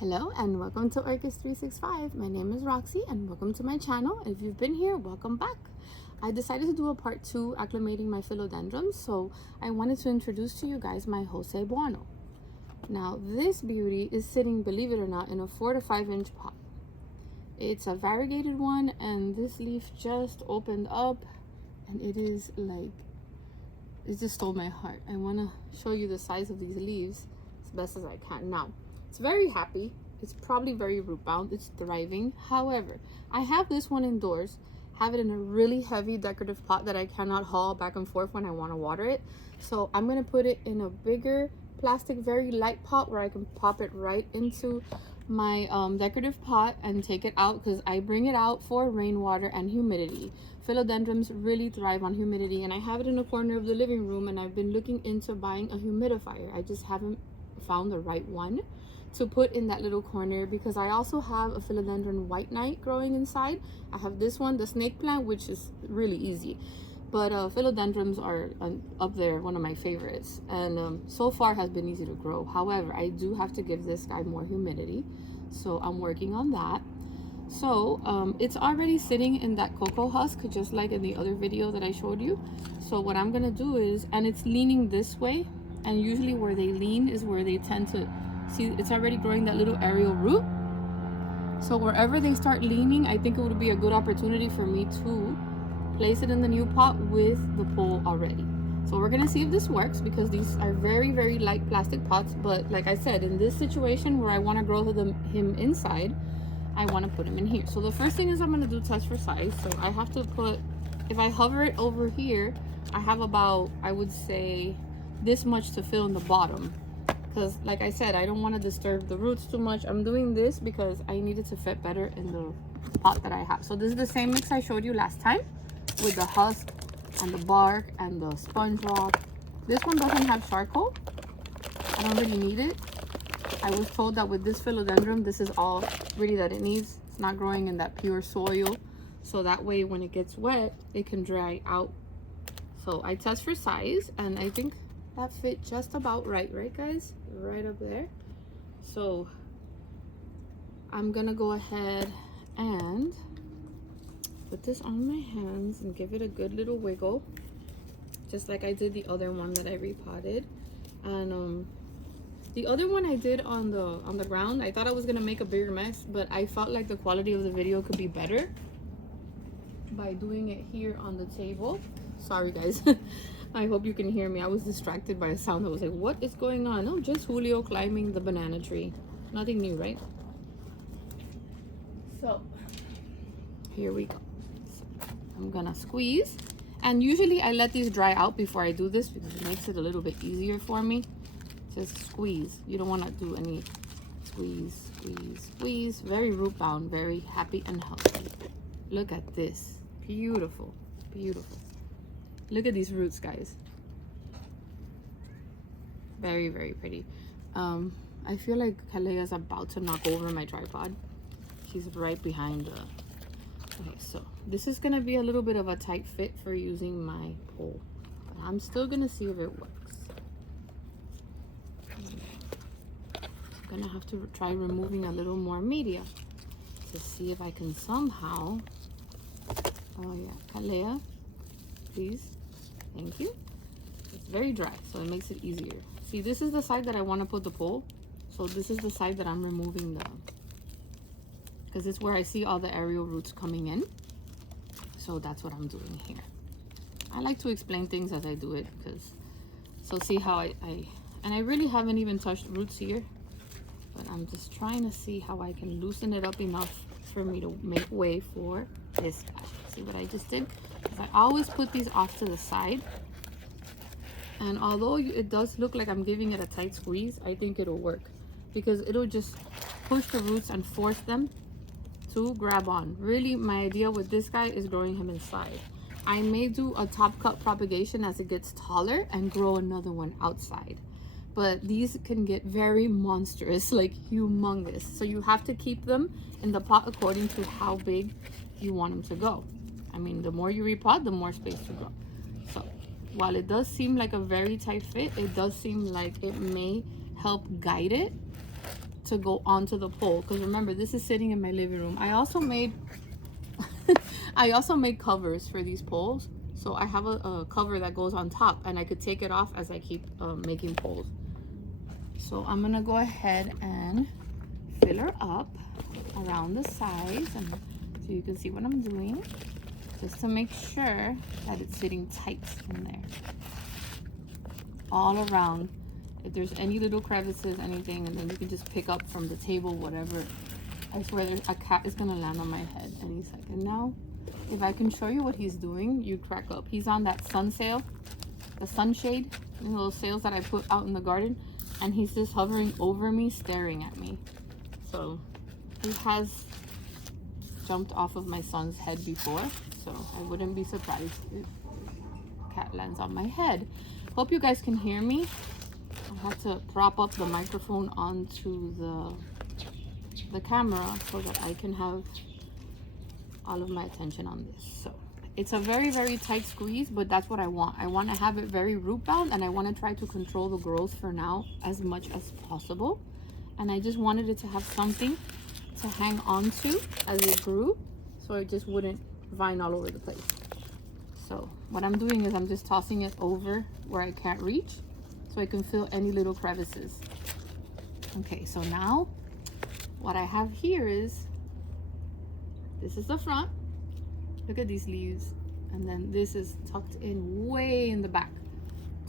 Hello and welcome to Orchis 365. My name is Roxy and welcome to my channel. If you've been here, welcome back. I decided to do a part 2 acclimating my philodendrons, so I wanted to introduce to you guys my Buono. Now this beauty is sitting, believe it or not, in a 4 to 5 inch pot. It's a variegated one and this leaf just opened up and it is like, it just stole my heart. I want to show you the size of these leaves as best as I can. Now it's very happy. It's probably very root bound. It's thriving. However, I have this one indoors, have it in a really heavy decorative pot that I cannot haul back and forth when I want to water it. So I'm going to put it in a bigger plastic, very light pot where I can pop it right into my decorative pot and take it out, because I bring it out for rainwater and humidity. Philodendrons really thrive on humidity, and I have it in a corner of the living room, and I've been looking into buying a humidifier. I just haven't found the right one to put in that little corner, because I also have a philodendron white knight growing inside. I have this one, the snake plant, which is really easy, but philodendrons are up there, one of my favorites, and so far has been easy to grow. However, I do have to give this guy more humidity, so I'm working on that. So it's already sitting in that cocoa husk, just like in the other video that I showed you. So what I'm gonna do is, and it's leaning this way, and usually where they lean is where they tend to see, it's already growing that little aerial root. So wherever they start leaning, I think it would be a good opportunity for me to place it in the new pot with the pole already. So we're gonna see if this works, because these are very, very light plastic pots. But like I said, in this situation where I want to grow him inside, I want to put him in here. So the first thing is I'm gonna do test for size. So I have to put, if I hover it over here, I have about, I would say, this much to fill in the bottom, because like I said, I don't want to disturb the roots too much. I'm doing this because I need it to fit better in the pot that I have. So this is the same mix I showed you last time with the husk and the bark and the sponge rock. This one doesn't have charcoal. I don't really need it. I was told that with this philodendron, this is all really that it needs. It's not growing in that pure soil, so that way when it gets wet, it can dry out. So I test for size, and I think that fit just about right guys, right up there. So I'm gonna go ahead and put this on my hands and give it a good little wiggle, just like I did the other one that I repotted. And the other one I did on the ground, I thought I was gonna make a bigger mess, but I felt like the quality of the video could be better by doing it here on the table. Sorry guys. I hope you can hear me. I was distracted by a sound. I was like, what is going on? Oh, just Julio climbing the banana tree. Nothing new, right? So here we go. So I'm gonna squeeze, and usually I let these dry out before I do this because it makes it a little bit easier for me. Just squeeze. You don't want to do any squeeze, squeeze, squeeze. Very root bound, very happy and healthy. Look at this. Beautiful, beautiful. Look at these roots, guys. Very, very pretty. I feel like Kalea's about to knock over my tripod. She's right behind the... Okay, so this is gonna be a little bit of a tight fit for using my pole, but I'm still gonna see if it works. I'm gonna have to try removing a little more media to see if I can somehow... Oh yeah, Kalea, please. Thank you. It's very dry, so it makes it easier. See, this is the side that I want to put the pole, so this is the side that I'm removing because it's where I see all the aerial roots coming in. So that's what I'm doing here. I like to explain things as I do it, because so see how and I really haven't even touched roots here, but I'm just trying to see how I can loosen it up enough for me to make way for this guy. See what I just did? I always put these off to the side, and although it does look like I'm giving it a tight squeeze, I think it'll work, because it'll just push the roots and force them to grab on. Really, my idea with this guy is growing him inside. I may do a top cut propagation as it gets taller and grow another one outside, but these can get very monstrous, like humongous, so you have to keep them in the pot according to how big you want them to go. I mean, the more you repot, the more space to grow. So while it does seem like a very tight fit, it does seem like it may help guide it to go onto the pole, because remember, this is sitting in my living room. I also made I also made covers for these poles, so I have a cover that goes on top, and I could take it off as I keep making poles. So I'm gonna go ahead and fill her up around the sides, and so you can see what I'm doing, just to make sure that it's sitting tight in there all around. If there's any little crevices, anything, and then you can just pick up from the table, whatever. I swear there's a cat is gonna land on my head any second now. If I can show you what he's doing, you'd crack up. He's on that sun sail, the sunshade, you know, those sails that I put out in the garden, and he's just hovering over me, staring at me. So he has jumped off of my son's head before, so I wouldn't be surprised if cat lands on my head. Hope you guys can hear me. I have to prop up the microphone onto the camera so that I can have all of my attention on this. So it's a very, very tight squeeze, but that's what I want. I want to have it very root bound, and I want to try to control the growth for now as much as possible. And I just wanted it to have something to hang on to as it grew, so it just wouldn't vine all over the place. So what I'm doing is I'm just tossing it over where I can't reach, so I can fill any little crevices. Okay, so now what I have here is, this is the front. Look at these leaves. And then this is tucked in way in the back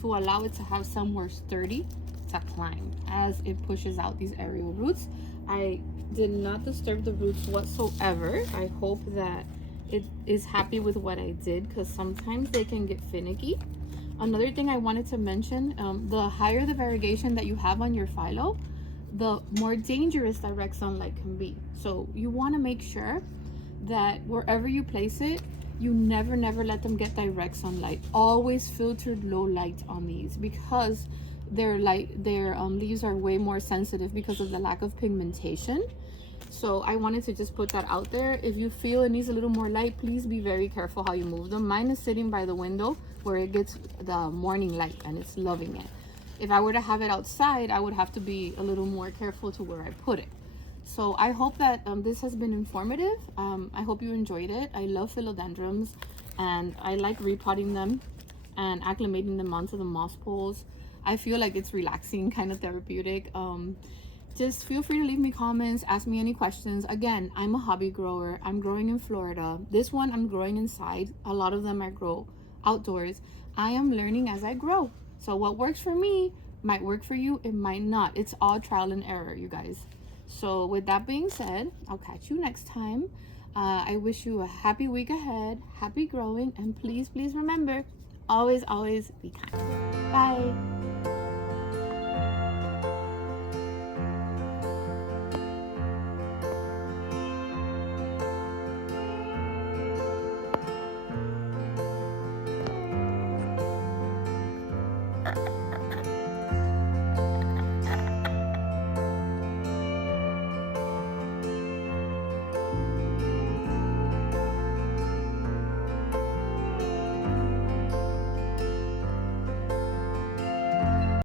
to allow it to have somewhere sturdy to climb as it pushes out these aerial roots. I did not disturb the roots whatsoever. I hope that it is happy with what I did, because sometimes they can get finicky. Another thing I wanted to mention, the higher the variegation that you have on your phyllo, the more dangerous direct sunlight can be. So you want to make sure that wherever you place it, you never let them get direct sunlight. Always filtered low light on these, because their leaves are way more sensitive because of the lack of pigmentation. So I wanted to just put that out there. If you feel it needs a little more light, please be very careful how you move them. Mine is sitting by the window where it gets the morning light, and it's loving it. If I were to have it outside, I would have to be a little more careful to where I put it. So I hope that this has been informative. I hope you enjoyed it. I love philodendrons, and I like repotting them and acclimating them onto the moss poles. I feel like it's relaxing, kind of therapeutic. Just feel free to leave me comments, ask me any questions. Again, I'm a hobby grower. I'm growing in Florida. This one I'm growing inside. A lot of them I grow outdoors. I am learning as I grow. So what works for me might work for you, it might not. It's all trial and error, you guys. So with that being said, I'll catch you next time. I wish you a happy week ahead, happy growing, and please remember, always be kind. Bye.